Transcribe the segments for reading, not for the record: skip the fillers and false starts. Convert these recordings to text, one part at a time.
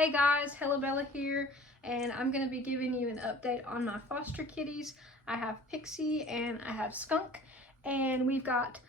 Hey guys, Hello Bella here, and I'm going to be giving you an update on my foster kitties. I have Pixie and I have Skunk, and we've got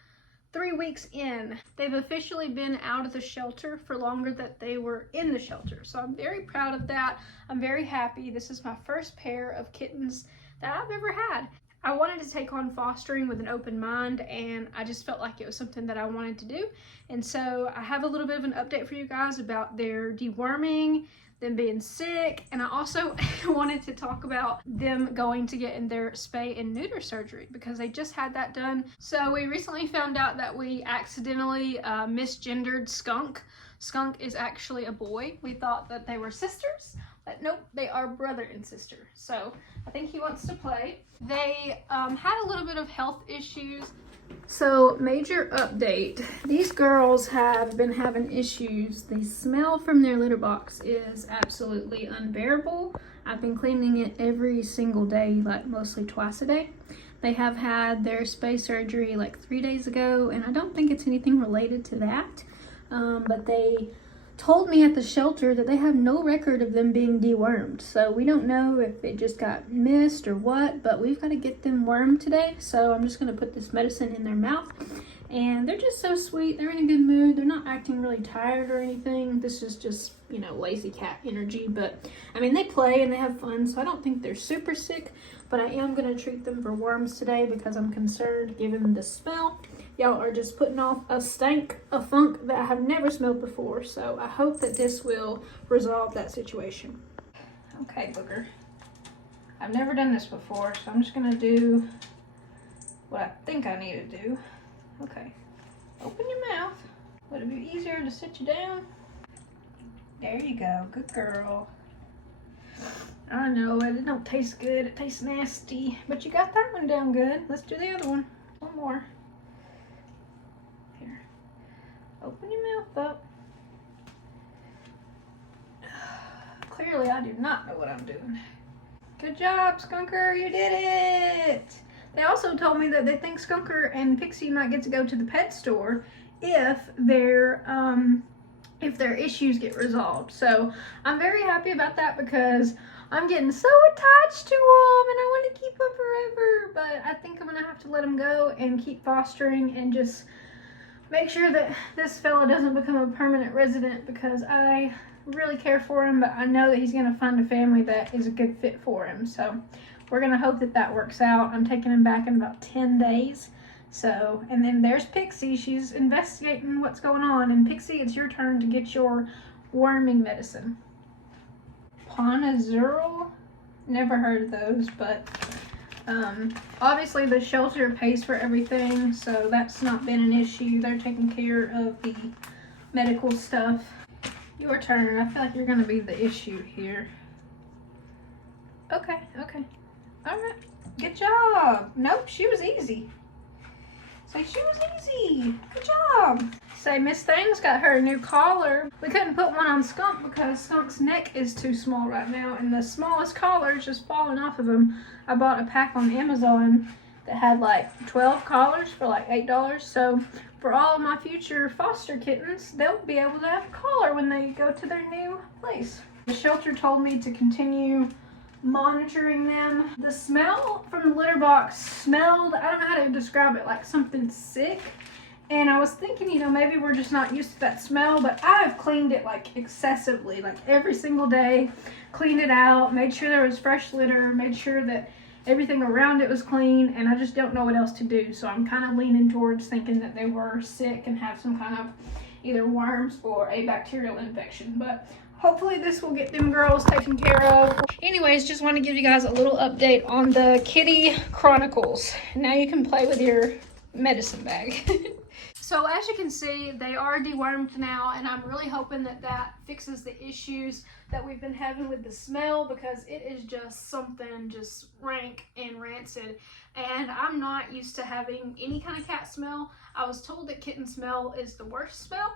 3 weeks in. They've officially been out of the shelter for longer than they were in the shelter, so I'm very proud of that. I'm very happy. This is my first pair of kittens that I've ever had. I wanted to take on fostering with an open mind, and I just felt like it was something that I wanted to do. And so I have a little bit of an update for you guys about their deworming, them being sick, and I also wanted to talk about them going to get in their spay and neuter surgery because they just had that done. So we recently found out that we accidentally misgendered Skunk. Skunk is actually a boy. We thought that they were sisters, but nope, they are brother and sister. So I think he wants to play. They had a little bit of health issues. So major update, these girls have been having issues. The smell from their litter box is absolutely unbearable. I've been cleaning it every single day, like mostly twice a day. They have had their spay surgery like 3 days ago, and I don't think it's anything related to that. But they told me at the shelter that they have no record of them being dewormed. So we don't know if it just got missed or what, but we've got to get them wormed today. So I'm just going to put this medicine in their mouth. And they're just so sweet. They're in a good mood. They're not acting really tired or anything. This is just, you know, lazy cat energy. But, I mean, they play and they have fun, so I don't think they're super sick. But I am going to treat them for worms today because I'm concerned given the smell. Y'all are just putting off a stank, a funk that I have never smelled before. So I hope that this will resolve that situation. Okay, Booger. I've never done this before, so I'm just going to do what I think I need to do. Okay, open your mouth. Would it be easier to sit you down? There you go, good girl. I know it don't taste good, it tastes nasty, but you got that one down good. Let's do the other one. One more. Here, open your mouth up. Clearly I do not know what I'm doing. Good job, Skunker, you did it! They also told me that they think Skunker and Pixie might get to go to the pet store if their issues get resolved. So I'm very happy about that because I'm getting so attached to them and I want to keep them forever. But I think I'm going to have to let them go and keep fostering and just make sure that this fella doesn't become a permanent resident because I really care for him, but I know that he's going to find a family that is a good fit for him. So we're going to hope that that works out. I'm taking him back in about 10 days. So, and then there's Pixie. She's investigating what's going on. And Pixie, it's your turn to get your worming medicine. Panazural? Never heard of those, but obviously the shelter pays for everything, so that's not been an issue. They're taking care of the medical stuff. Your turn. I feel like you're going to be the issue here. Okay. All right, good job. Nope, she was easy. Say she was easy. Good job. Say Miss Thing's got her a new collar. We couldn't put one on Skunk because Skunk's neck is too small right now, and the smallest collar is just falling off of him. I bought a pack on Amazon that had like 12 collars for like $8. So for all of my future foster kittens, they'll be able to have a collar when they go to their new place. The shelter told me to continue monitoring them. The smell from the litter box smelled, I don't know how to describe it, like something sick. And I was thinking, you know, maybe we're just not used to that smell, but I've cleaned it like excessively, like every single day, cleaned it out, made sure there was fresh litter, made sure that everything around it was clean, and I just don't know what else to do. So I'm kind of leaning towards thinking that they were sick and have some kind of either worms or a bacterial infection, but hopefully this will get them girls taken care of. Anyways, just want to give you guys a little update on the Kitty Chronicles. Now you can play with your medicine bag. So as you can see, they are dewormed now, and I'm really hoping that that fixes the issues that we've been having with the smell because it is just something just rank and rancid. And I'm not used to having any kind of cat smell. I was told that kitten smell is the worst smell.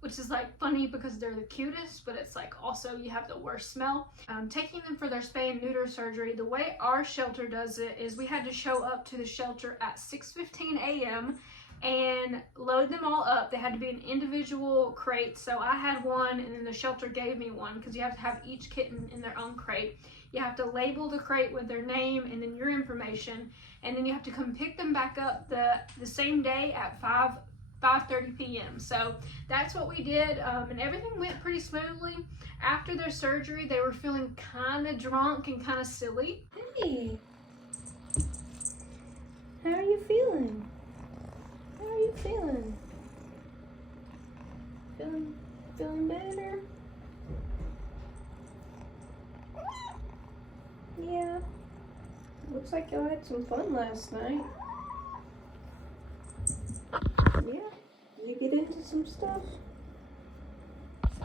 Which is like funny because they're the cutest, but it's like also you have the worst smell. Taking them for their spay and neuter surgery, the way our shelter does it is we had to show up to the shelter at 6:15 a.m. and load them all up. They had to be in individual crates. So I had one, and then the shelter gave me one because you have to have each kitten in their own crate. You have to label the crate with their name and then your information, and then you have to come pick them back up the same day at 5:30 p.m. So that's what we did, and everything went pretty smoothly. After their surgery, they were feeling kind of drunk and kind of silly. Hey, how are you feeling? How are you feeling? Feeling better? Yeah. Looks like y'all had some fun last night. Yeah. You get into some stuff?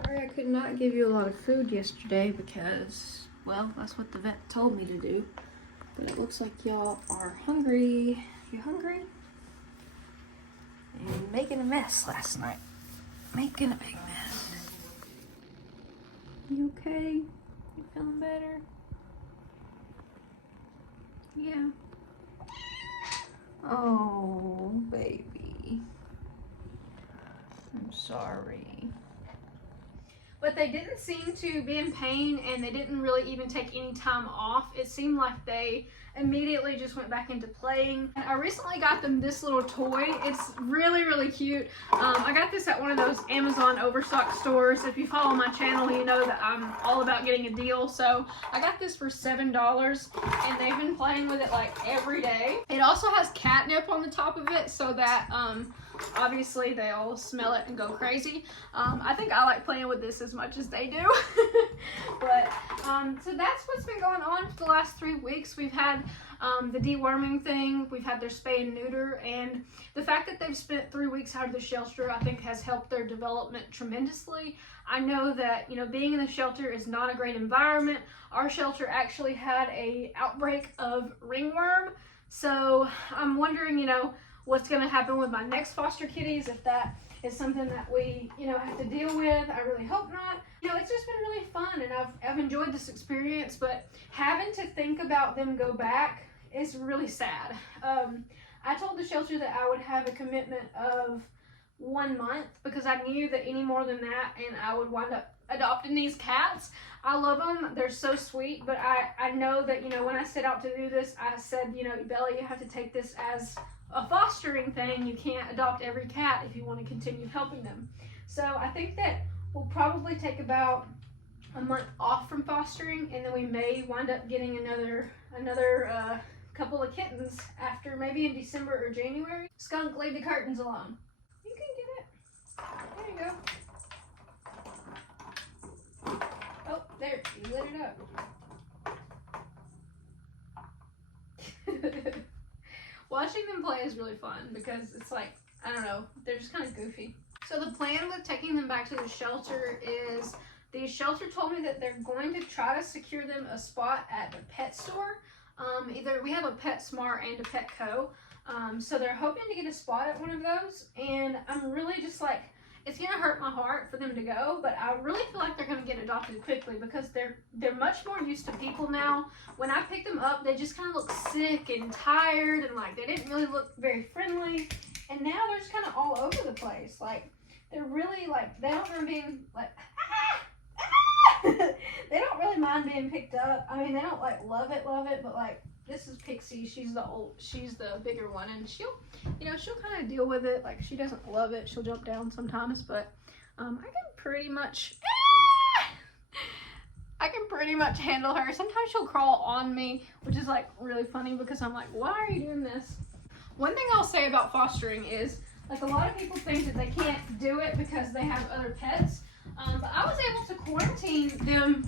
Sorry I could not give you a lot of food yesterday because, well, that's what the vet told me to do. But it looks like y'all are hungry. You hungry? And making a mess last night. Making a big mess. You okay? You feeling better? Yeah. Oh, baby. I'm sorry. But they didn't seem to be in pain, and they didn't really even take any time off. It seemed like they immediately just went back into playing. I recently got them this little toy. It's really, really cute. I got this at one of those Amazon overstock stores. If you follow my channel, you know that I'm all about getting a deal. So I got this for $7, and they've been playing with it like every day. It also has catnip on the top of it so that obviously they'll smell it and go crazy. I think I like playing with this as much as they do. But so that's what's been going on for the last 3 weeks. We've had the deworming thing, we've had their spay and neuter, and the fact that they've spent 3 weeks out of the shelter I think has helped their development tremendously. I know that, you know, being in the shelter is not a great environment. Our shelter actually had a outbreak of ringworm, so I'm wondering, you know, what's going to happen with my next foster kitties, if that is something that we, you know, have to deal with. I really hope not. You know, it's just been really fun, and I've enjoyed this experience, but having to think about them go back is really sad. I told the shelter that I would have a commitment of 1 month because I knew that any more than that and I would wind up adopting these cats. I love them. They're so sweet, but I know that, you know, when I set out to do this, I said, you know, Bella, you have to take this as a fostering thing. You can't adopt every cat if you want to continue helping them. So I think that we'll probably take about a month off from fostering, and then we may wind up getting another couple of kittens after, maybe in December or January. Skunk, leave the curtains alone. You can get it. There you go. Oh, there, you lit it up. Watching them play is really fun because it's like, I don't know, they're just kind of goofy. So the plan with taking them back to the shelter is the shelter told me that they're going to try to secure them a spot at the pet store. Either we have a PetSmart and a Petco. So they're hoping to get a spot at one of those. And I'm really just like, it's gonna hurt my heart for them to go, but I really feel like they're gonna get adopted quickly because they're much more used to people now. When I picked them up, they just kind of looked sick and tired, and like they didn't really look very friendly. And now they're just kind of all over the place. Like they're really like, they don't mind being like, they don't really mind being picked up. I mean, they don't like love it, but like this is Pixie. She's the bigger one, and she'll kind of deal with it. Like she doesn't love it. She'll jump down sometimes, but I can pretty much handle her. Sometimes she'll crawl on me, which is like really funny because I'm like, why are you doing this? One thing I'll say about fostering is, like, a lot of people think that they can't do it because they have other pets. But I was able to quarantine them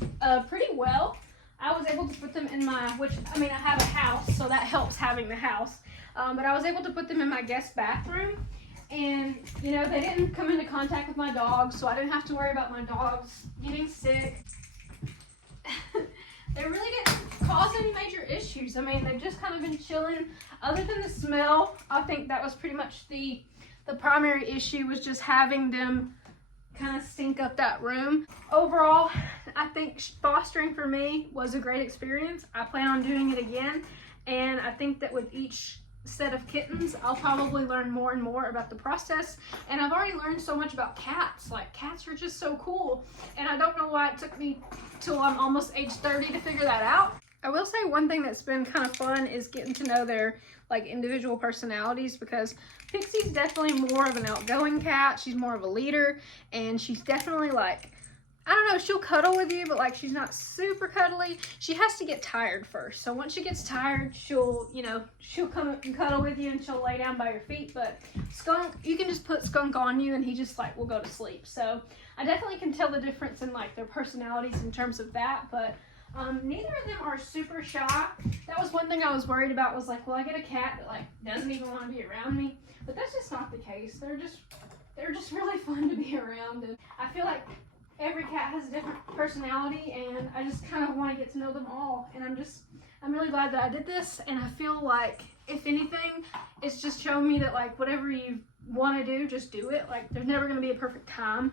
pretty well. I was able to put them in I have a house, so that helps having the house. But I was able to put them in my guest bathroom. And, you know, they didn't come into contact with my dogs, so I didn't have to worry about my dogs getting sick. They really didn't cause any major issues. I mean, they've just kind of been chilling. Other than the smell, I think that was pretty much the primary issue, was just having them kind of stink up that room. Overall, I think fostering for me was a great experience. I plan on doing it again, and I think that with each set of kittens, I'll probably learn more and more about the process. And I've already learned so much about cats. Like, cats are just so cool. And I don't know why it took me till I'm almost age 30 to figure that out. I will say one thing that's been kind of fun is getting to know their like individual personalities, because Pixie's definitely more of an outgoing cat. She's more of a leader, and she's definitely like, I don't know, she'll cuddle with you, but like she's not super cuddly. She has to get tired first. So once she gets tired, she'll, you know, she'll come up and cuddle with you and she'll lay down by your feet. But Skunk, you can just put Skunk on you and he just like will go to sleep. So I definitely can tell the difference in like their personalities in terms of that. But neither of them are super shy. That was one thing I was worried about, was like, will I get a cat that like doesn't even want to be around me? But that's just not the case. They're just really fun to be around, and I feel like every cat has a different personality, and I just kind of want to get to know them all. And I'm really glad that I did this, and I feel like if anything, it's just showing me that like whatever you want to do, just do it. Like, there's never going to be a perfect time.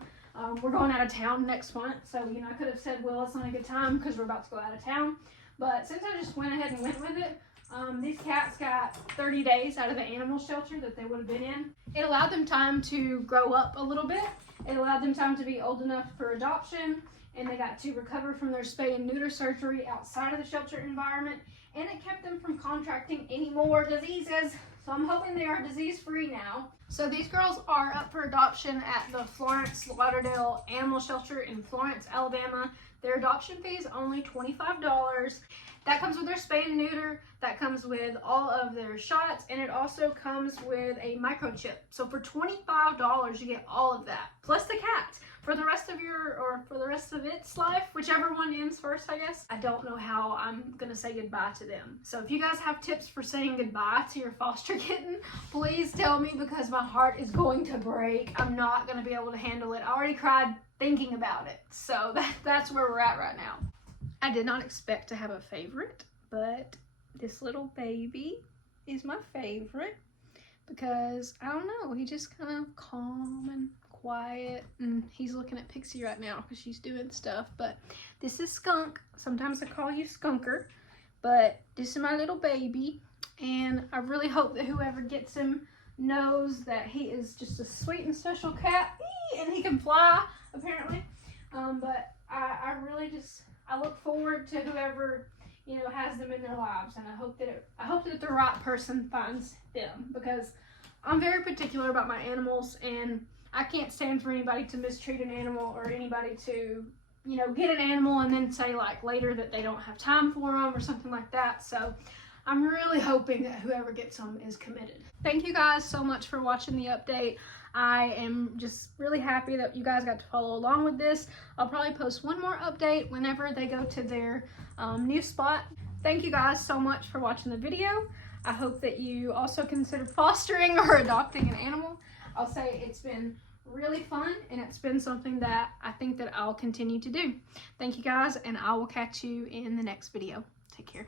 We're going out of town next month, so, you know, I could have said, well, it's not a good time because we're about to go out of town. But since I just went ahead and went with it, these cats got 30 days out of the animal shelter that they would have been in. It allowed them time to grow up a little bit. It allowed them time to be old enough for adoption, and they got to recover from their spay and neuter surgery outside of the shelter environment, and it kept them from contracting any more diseases. So I'm hoping they are disease-free now. So these girls are up for adoption at the Florence Lauderdale Animal Shelter in Florence, Alabama. Their adoption fee is only $25. That comes with their spay and neuter, that comes with all of their shots, and it also comes with a microchip. So for $25, you get all of that, plus the cat. For the rest of its life, whichever one ends first, I guess. I don't know how I'm gonna say goodbye to them. So if you guys have tips for saying goodbye to your foster kitten, please tell me, because my heart is going to break. I'm not gonna be able to handle it. I already cried thinking about it. So that's where we're at right now. I did not expect to have a favorite, but this little baby is my favorite because, I don't know, he just kind of calm and quiet, and he's looking at Pixie right now because she's doing stuff. But this is Skunk. Sometimes I call you Skunker, but this is my little baby, and I really hope that whoever gets him knows that he is just a sweet and special cat, and he can fly apparently. But I look forward to whoever, you know, has them in their lives, and I hope that the right person finds them, because I'm very particular about my animals, and I can't stand for anybody to mistreat an animal, or anybody to, you know, get an animal and then say like later that they don't have time for them or something like that. So I'm really hoping that whoever gets them is committed. Thank you guys so much for watching the update. I am just really happy that you guys got to follow along with this. I'll probably post one more update whenever they go to their new spot. Thank you guys so much for watching the video. I hope that you also consider fostering or adopting an animal. I'll say it's been really fun, and it's been something that I think that I'll continue to do. Thank you guys, and I will catch you in the next video. Take care.